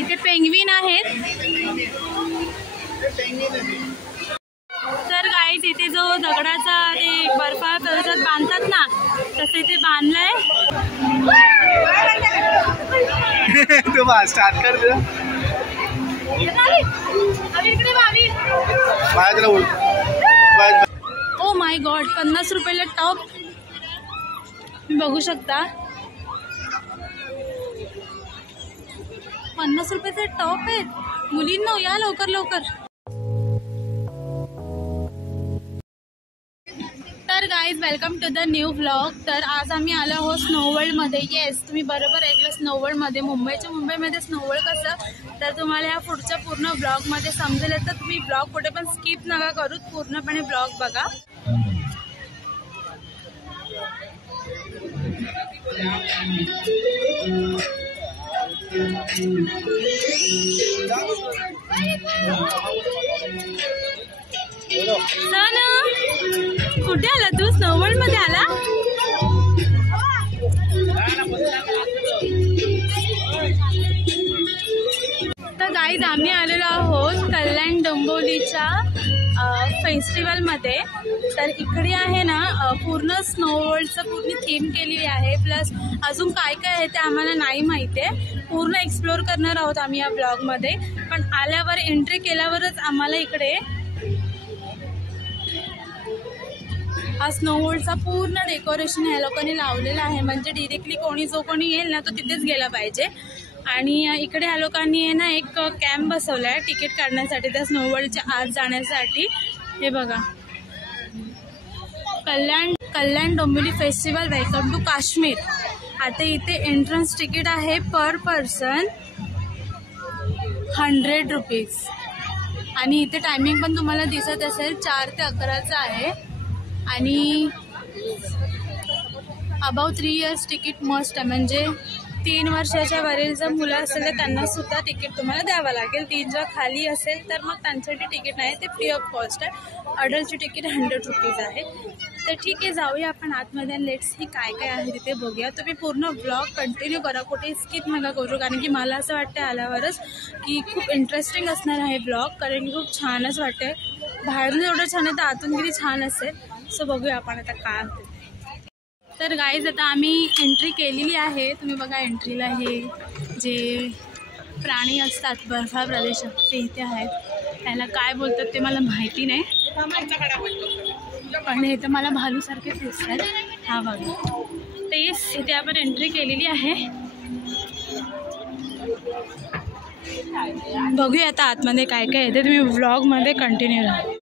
इथे पेंग्विन आहेत। तर गाईज इथे जो दगडाचा ते बर्फाळ प्रदेशात बांधतात ना, तसं इथे बांधलंय। स्टार्ट कर दे। ओ माय गॉड, 50 रुपयाला टॉप बघू शकता। 50 रुपयाचे टॉप आहेत। मुलींनो या लवकर लवकर। तर guys welcome to the new vlog. तर आज आम्ही आलो आहोत स्नो वर्ल्ड मध्ये। येस, तुम्ही बरोबर ऐकलं, स्नो वर्ल्ड मध्ये। मुंबईमध्ये स्नो वर्ल्ड कसं, तर तुम्हाला या पुढच्या पूर्ण ब्लॉग मध्ये समजेल। तर तुम्ही ब्लॉग कुठे पण स्किप नका करू, पूर्णपणे ब्लॉग बघा। कुठे आला तू? स्नो वर्ल्ड मध्ये आला? तर गाईज आम्ही आलेलो आहोत कल्याण डोंबिवलीच्या फेस्टिवल मध्ये। तर इकडे आहे ना पूर्ण स्नो वर्ल्डचं पूर्ण थीम केलेली आहे। प्लस अजून काय काय आहे ते आम्हाला नाही माहिती आहे, पूर्ण एक्सप्लोर करणार आहोत आम्ही या ब्लॉग मध्ये। पण आल्यावर एंट्री केल्यावरच आम्हाला इकडे हा स्नो वर्ल्डचा पूर्ण डेकोरेशन ह्या लोकांनी लावलेलं आहे। म्हणजे डिरेक्टली कोणी येईल ना तो तिथेच गेला पाहिजे। आणि इकडे ह्या लोकांनी आहे ना एक कॅम्प बसवला आहे तिकीट काढण्यासाठी त्या स्नो वर्ल्डच्या आत जाण्यासाठी। हे बघा, Kalyan Dombivli festival welcome to Kashmir. आता इथे एंट्रन्स तिकीट आहे पर पर्सन 100 रुपीज। आणि इथे टायमिंग पण तुम्हाला दिसत असेल 4 ते 11चं आहे। आणि अबाव 3 इयर्स तिकीट मस्ट आहे। म्हणजे 3 वर्षाच्या वरील जर मुलं असेल तर त्यांना सुद्धा तिकीट तुम्हाला द्यावं लागेल। 3 खाली असेल तर मग त्यांच्यासाठी तिकीट नाही, ते फ्री ऑफ कॉस्ट आहे। अडल्टची तिकीट 100 रुपीज आहे। तर ठीक आहे, जाऊया आपण आतमध्ये। लेट्स ही काय काय आहे तिथे बघूया। तुम्ही पूर्ण ब्लॉग कंटिन्यू करा, कुठे स्किप नका करू। कारण की मला असं वाटतं आल्यावरच की खूप इंटरेस्टिंग असणार आहे ब्लॉग, कारण की खूप छानच वाटते। बाहेरून एवढं छान आहे तर आतून किती छान असेल। सो बघूया आपण आता काय होते। तर गाईज आता आम्ही एंट्री केलेली आहे। तुम्ही बघा एंट्रीला हे जे प्राणी असतात बर्फाळ प्रदेशात ते इथे आहेत। त्याला काय बोलतात ते मला माहिती नाही, पण हे तर मला भालूसारखे दिसतात। हा बघा, तेच इथे आपण एंट्री केलेली आहे। बघूया आता आतमध्ये काय काय येते। तुम्ही व्लॉगमध्ये कंटिन्यू राहा।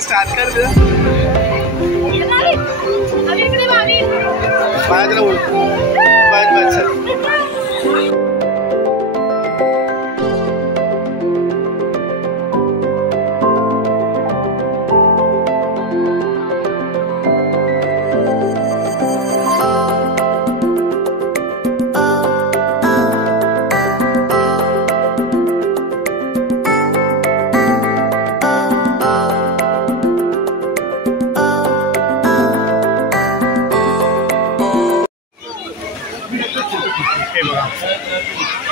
स्टार्ट कर दे. बाय तुला बोल. बाय बाय चल.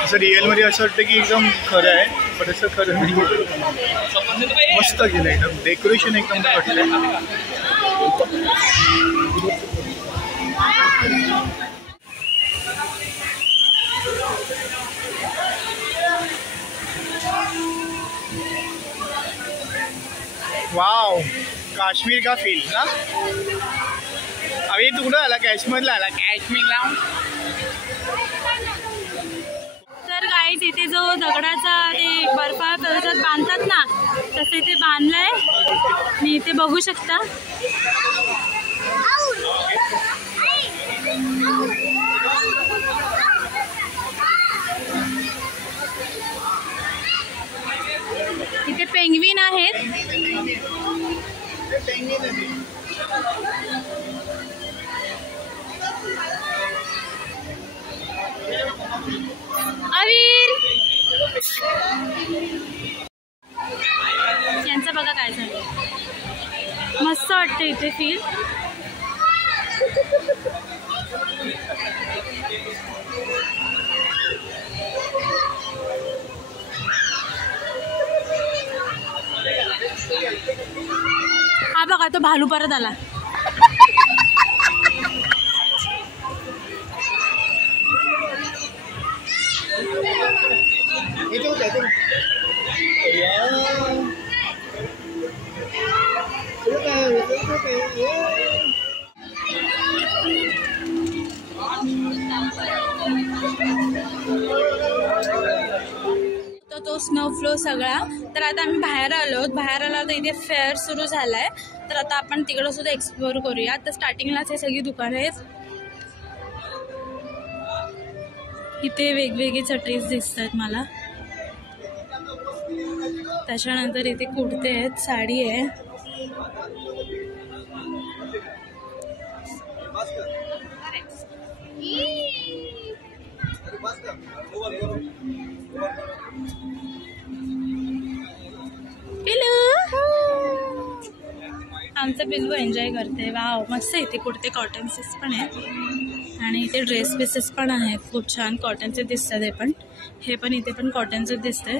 असं रिअल मध्ये असं वाटतं की एकदम खरं आहे, पण असं खरं नाही. मस्त केलं एकदम. डेकोरेशन एकदम वाटलंय. वाव, काश्मीर का फील ना. अरे तू कुठं आला? काश्मीरला आला? काश्मीरला. तर गाईज इथे जो दगडाचा ते बर्फाळ प्रदेशात बांधतात ना, तसे ते बांधलंय. मी इथे बघू शकता. इथे पेंग्विन आहेत. अवीर, यांचं बघा काय झालं. मस्त वाटतं इथे फील. हा बघा तो भालू परत आला. तो स्नो फ्लो सगळा. तर आता आम्ही बाहेर आलो. बाहेर आलो तर इथे फेअर सुरू झालाय. तर आता आपण तिकडं सुद्धा एक्सप्लोर करूया. तर स्टार्टिंगलाच हे सगळी दुकानं आहेत. इथे वेगवेगळी चटईज दिसत आहेत मला. त्याच्यानंतर इथे कुर्ते आहेत, साडी आहे. आमचं पिल्लू एन्जॉय करते. वाव, मस्त इथे कुर्ते कॉटन्सेस पण आहेत आणि इथे ड्रेस पीसेस पण आहेत. खूप छान कॉटनचे दिसतात. हे पण इथे पण कॉटनचे दिसते.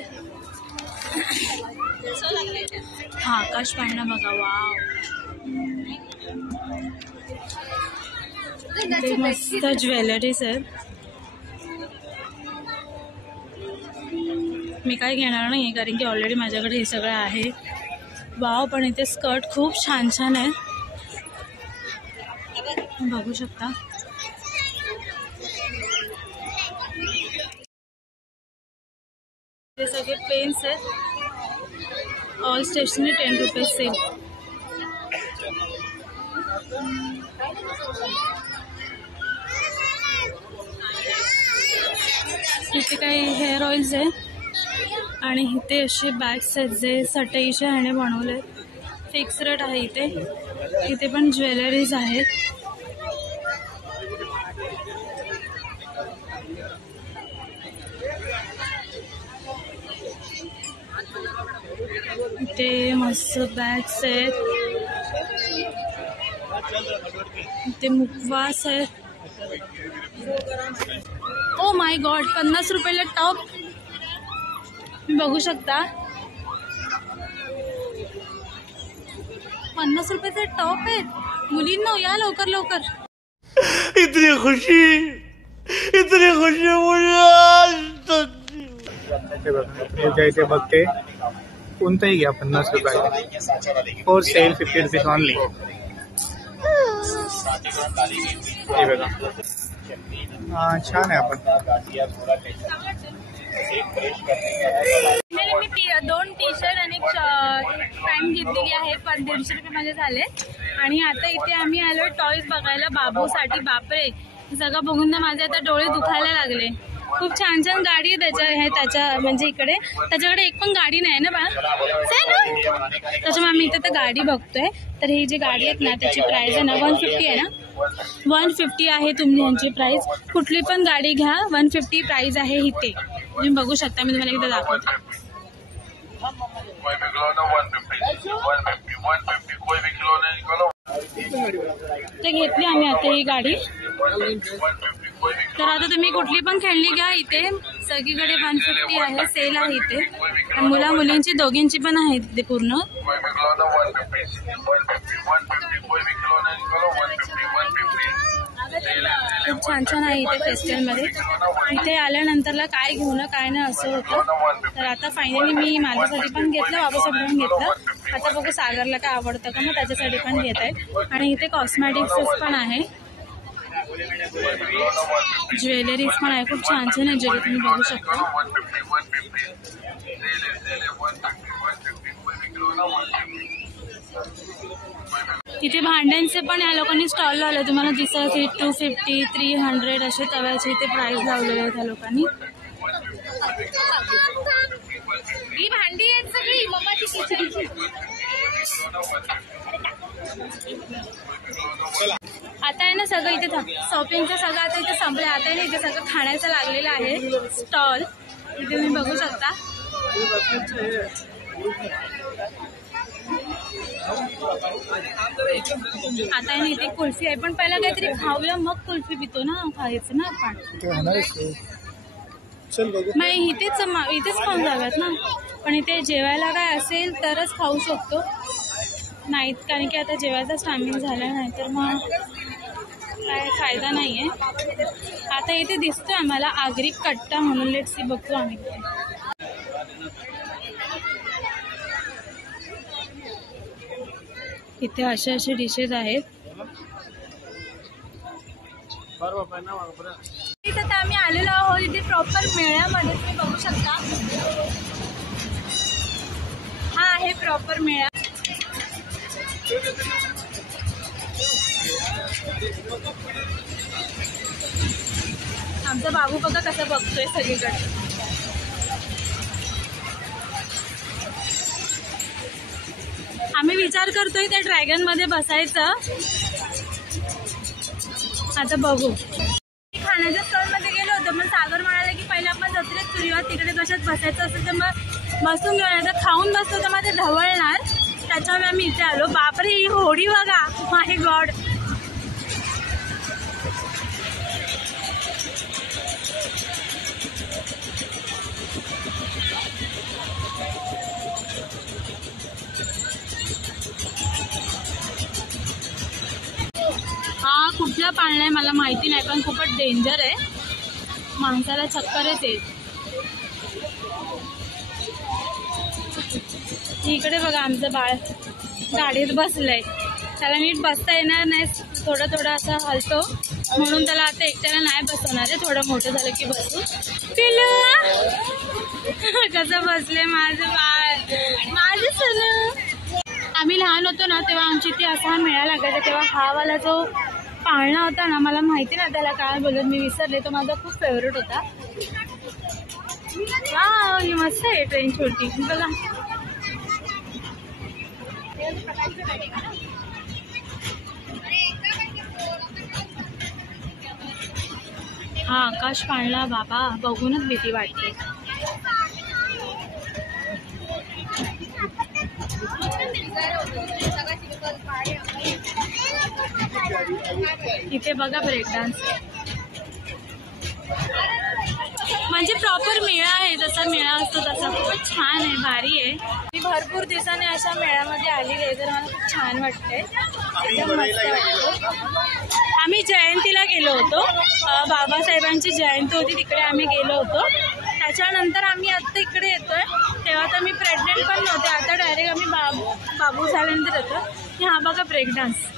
हा आकाश पाळणा बघा. वाव, इथे मस्त ज्वेलरीज आहेत. मी काय घेणार नाही कारण की ऑलरेडी माझ्याकडे हे सगळं आहे. वाव, पण इथे स्कर्ट खूप छान छान आहे. बघू शकता. हे सगळे पेन्स आहेत. All stationery 10 rupees sale. इथे काही हेअर ऑइल्स आहे आणि इथे असे बॅग्स आहेत जे सटईच्या ह्याने बनवले. फिक्स रेट आहे इथे. इथे पण ज्वेलरीज आहेत. इथे मस्त बॅग्स आहेत. इथे मुखवास आहे. ओ माय गॉड, 50 रुपयाला टॉप. बघू शकता 50 रुपयाचे टॉप आहेत. मुलींनो या लवकर लवकर. इतनी खुशी मुझे इथे बघते. कोणताही घ्या 50 रुपये. For sale 50 rupees only. हे बघा. छान आहे. आपण मी 2 टी-शर्ट आणि पॅन्ट घेतलेली आहे, पण 150 रुपये माझे झाले. आणि आता इथे आम्ही आलो टॉयज बघायला बाबूसाठी. बापरे, सगळं बघून ना माझे आता डोळे दुखायला लागले. खूप छान छान गाडी आहे त्याच्या म्हणजे इकडे त्याच्याकडे एक पण गाडी नाही ना बा, त्याच्यामुळे आम्ही इथे तर गाडी बघतोय. तर ही जी गाडी आहेत ना त्याची प्राइस आहे ना 150 आहे ना, 150 आहे तुम्ही यांची प्राइस. कुठली पण गाडी घ्या 150 प्राइस आहे इथे. तुम्ही बघू शकता, मी तुम्हाला एकदा दाखवते. ते घेतली आम्ही आता ही गाडी. तर आता तुम्ही कुठली पण खेळणी घ्या, इथे सगळीकडे 150 आहे, सेल आहे इथे. मुला मुलींची दोघींची पण आहे इथे पूर्ण. खूप छान छान आहे इथे फेस्टिवलमध्ये. इथे आल्यानंतरला काय घेऊ ना काय नाही असं होतं. तर आता फायनली मी माझ्यासाठी पण घेतलं, बाबासाठी पण घेतलं. आता बघू सागरला काय आवडतं का, मग त्याच्यासाठी पण घेत आहे. आणि इथे कॉस्मॅटिक्स पण आहे, ज्वेलरीज पण आहे, खूप छान छान आहे ज्वेलरी तुम्ही बघू शकता. इथे भांड्यांचे पण या लोकांनी स्टॉल लावले, तुम्हाला दिसत असेल 250, 300 असे तव्याचे इथे प्राइस लावलेले आहेत त्या लोकांनी. ही भांडी आहेत सगळी मम्माची किचनची. आता आहे ना सगळं इथे शॉपिंगचं सगळं आता इथे संपलं. आता आहे ना इथे सगळं खाण्याचं लागलेलं आहे स्टॉल, इथे तुम्ही बघू शकता. आता आहे ना इथे कुल्फी आहे, पण पहिला काहीतरी खाऊया मग कुल्फी पितो ना, खायचं ना आपण. नाही इथेच खाऊन जाव्यात ना, पण इथे जेवायला काय असेल तरच खाऊ शकतो, नाहीत कारण की आता जेवायचाच टायमिंग झाला नाही तर मग काय फायदा नाहीये. आता इथे दिसतोय आम्हाला आगरी कट्टा म्हणून, लेट्स सी बघतो आम्ही. इथे असे डिशेस आहेत. आता आम्ही आलेलो आहोत इथे प्रॉपर मेळ्यामध्ये, तुम्ही बघू शकता. हा आहे प्रॉपर मेळा. आमचा बाबू बघा कसं बघतोय सगळीकडे. आम्ही विचार करतोय त्या ड्रॅगन मध्ये बसायचं, आता बघू. खाण्याच्या स्टॉल मध्ये गेलो होतो, मग सागर म्हणाला की पहिला आपण जत्रेत फिरूया, तिकडे कशात बसायचं असेल तर मग बसून घेऊन, आता खाऊन बसतो तर मग ते ढवळणार, त्याच्यामुळे आम्ही इथे आलो. बापरे, ही होडी बघा, माय गॉड. हा कुठला पाळणा आहे मला माहिती नाही, पण खूपच डेंजर आहे, माणसाला चक्करच येत. इकडे बघा आमचं बाळ गाडीत बसलंय, त्याला नीट बसता येणार नाही, थोडं थोडं असं हलतो, म्हणून त्याला आता एकट्याला नाही बसवणार आहे, थोडं मोठं झालं की बसू. पिलू कसं बसले माझं बाळ, माझं सोनू. आम्ही लहान होतो ना तेव्हा आमची इथे असा मेळा लागायचा, तेव्हा हा वाला जो पाळणा होता ना, मला माहिती ना त्याला काय बोलत, मी विसरले, तो माझा खूप फेवरेट होता. हा ही मस्त आहे ट्रेन छोटी बघा. हा आकाश पाळणा बाबा बघूनच भीती वाटते. इथे बघा ब्रेक डान्स, म्हणजे प्रॉपर मेळा आहे, जसा मेळा असतो तसा. खूपच छान आहे, भारी आहे. मी भरपूर दिवसाने अशा मेळ्यामध्ये आलेली आहे, तर मला खूप छान वाटतंय, एकदम मस्त वाटतं. आम्ही जयंतीला गेलो होतो, बाबासाहेबांची जयंती होती, तिकडे आम्ही गेलो होतो. त्याच्यानंतर आम्ही आत्ता इकडे येतोय, तेव्हा तर मी प्रेग्नेंट पण नव्हते, आता डायरेक्ट आम्ही बाबू झाल्यानंतर येतो. हा बघा ब्रेक डान्स.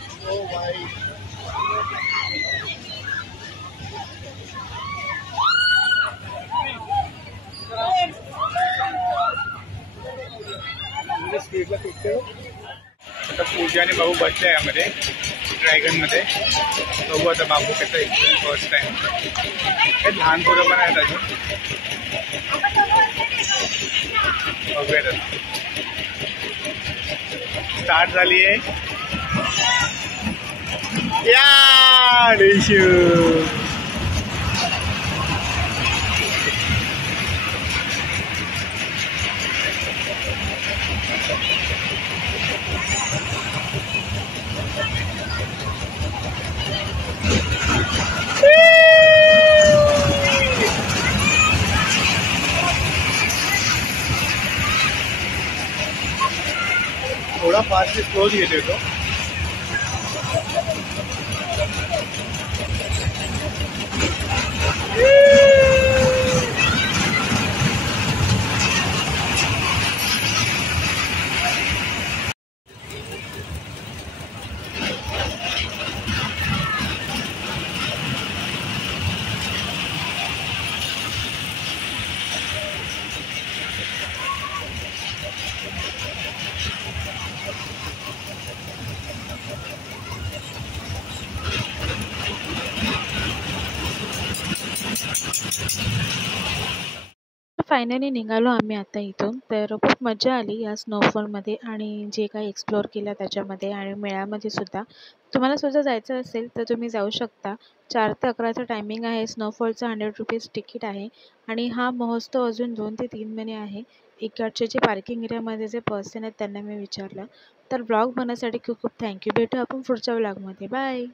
भाऊ बसले यामध्ये ड्रॅगनमध्ये. बघू आता बाबू कसं एक्सपिरियन्स फर्स्ट टाइम. हे लहान पोरं पण आहेत अजून. बघूयात आता. स्टार्ट झाली आहे. या डिशू थोडा फास्ट क्लोज घेते तो. फायनली निघालो आम्ही आता इथून. तर खूप मजा आली या स्नोफॉलमध्ये आणि जे काही एक्सप्लोअर केलं त्याच्यामध्ये आणि मेळ्यामध्ये सुद्धा. तुम्हाला सुद्धा जायचं असेल तर तुम्ही जाऊ शकता. 4 ते 11चं टायमिंग आहे. स्नोफॉलचं ₹100 तिकीट आहे आणि हा महोत्सव अजून 2 ते 3 महिने आहे. इकडचे जे पार्किंग एरियामध्ये जे पर्सन आहेत त्यांना मी विचारलं. तर ब्लॉग बनवण्यासाठी खूप खूप थँक्यू. भेटू आपण पुढच्या ब्लॉगमध्ये. बाय.